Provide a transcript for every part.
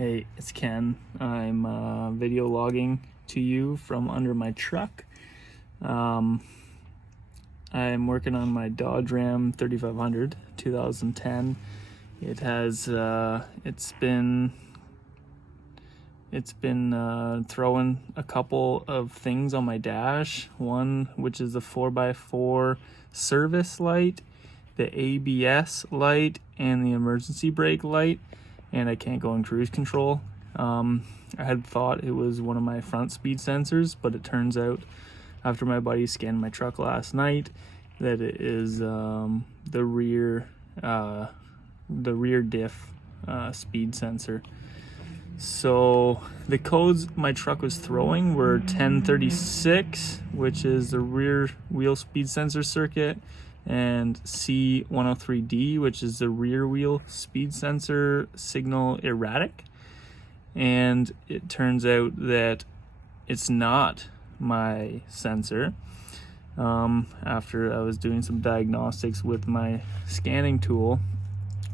Hey, it's Ken. I'm video logging to you from under my truck. I'm working on my Dodge Ram 3500 2010. It has it's been throwing a couple of things on my dash. One, which is the 4x4 service light, the ABS light, and the emergency brake light, and I can't go in cruise control. I had thought it was one of my front speed sensors, but it turns out after my buddy scanned my truck last night that it is the rear diff speed sensor. So the codes my truck was throwing were 1036, which is the rear wheel speed sensor circuit, and C103D, which is the rear wheel speed sensor signal erratic. And it turns out that it's not my sensor. After I was doing some diagnostics with my scanning tool,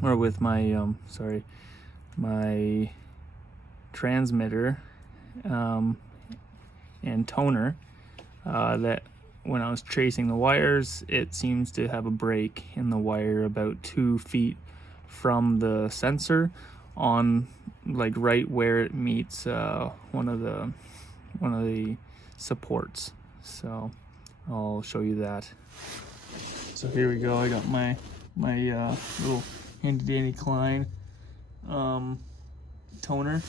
or with my my transmitter and toner, that when I was tracing the wires, it seems to have a break in the wire about 2 feet from the sensor, on like right where it meets one of the supports. So I'll show you that. So here we go. I got my little handy dandy Klein toner,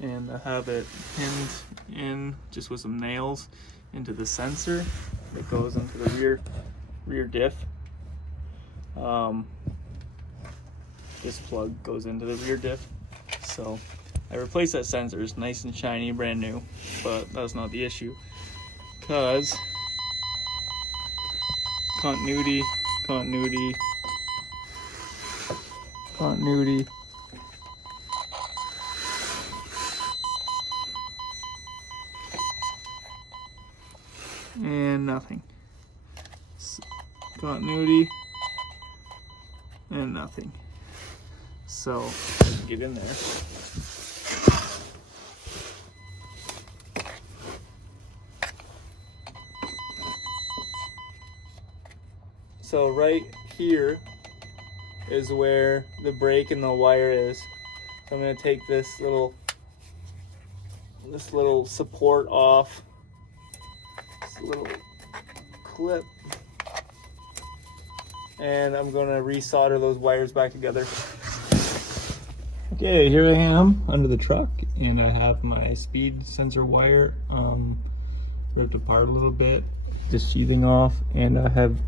and I have it pinned in just with some nails into the sensor that goes into the rear diff. This plug goes into the rear diff. So I replaced that sensor. It's nice and shiny, brand new, but that's not the issue, because continuity, and nothing. Continuity and nothing. So get in there. So right here is where the break in the wire is. So I'm going to take this little support off. This little clip. And I'm going to resolder those wires back together. Okay, here I am under the truck, and I have my speed sensor wire ripped apart a little bit, just sheathing off, and I have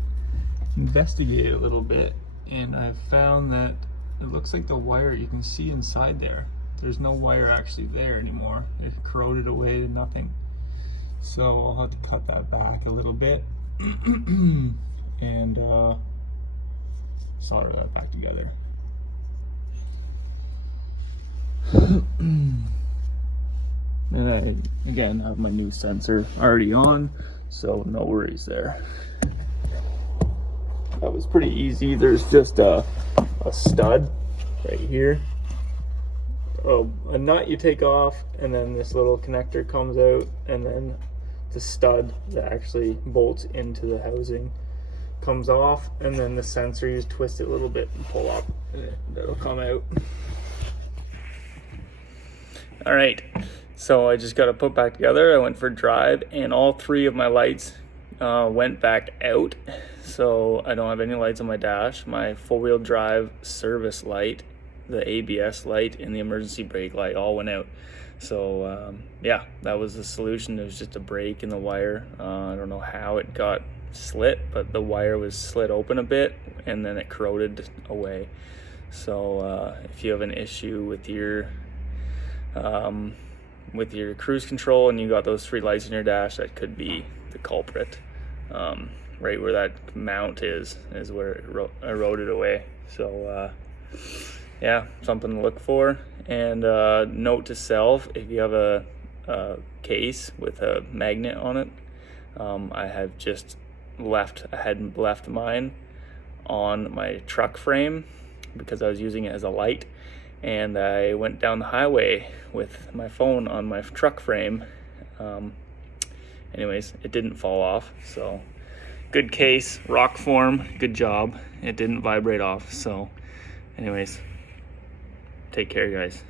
investigated a little bit, and I've found that it looks like the wire, you can see inside there, there's no wire actually there anymore. It corroded away to nothing. So I'll have to cut that back a little bit and solder that back together. And I again have my new sensor already on, so no worries there. That was pretty easy. There's just a stud right here, a nut you take off, and then this little connector comes out, and then the stud that actually bolts into the housing comes off, and then the sensor, you just twist it a little bit and pull up, and it'll come out. All right, so I just got it put back together. I went for a drive, and all 3 of my lights went back out. So I don't have any lights on my dash. My 4-wheel drive service light, the ABS light, and the emergency brake light all went out. So yeah, that was the solution. It was just a break in the wire. I don't know how it got slit, but the wire was slit open a bit, and then it corroded away. So if you have an issue with your cruise control and you got those 3 lights in your dash, that could be the culprit. Right where that mount is where it eroded away. So yeah, something to look for. And note to self, if you have a case with a magnet on it, I had left mine on my truck frame because I was using it as a light, and I went down the highway with my phone on my truck frame. Anyways, it didn't fall off, so good case, rock form, good job. It didn't vibrate off. So anyways, take care, guys.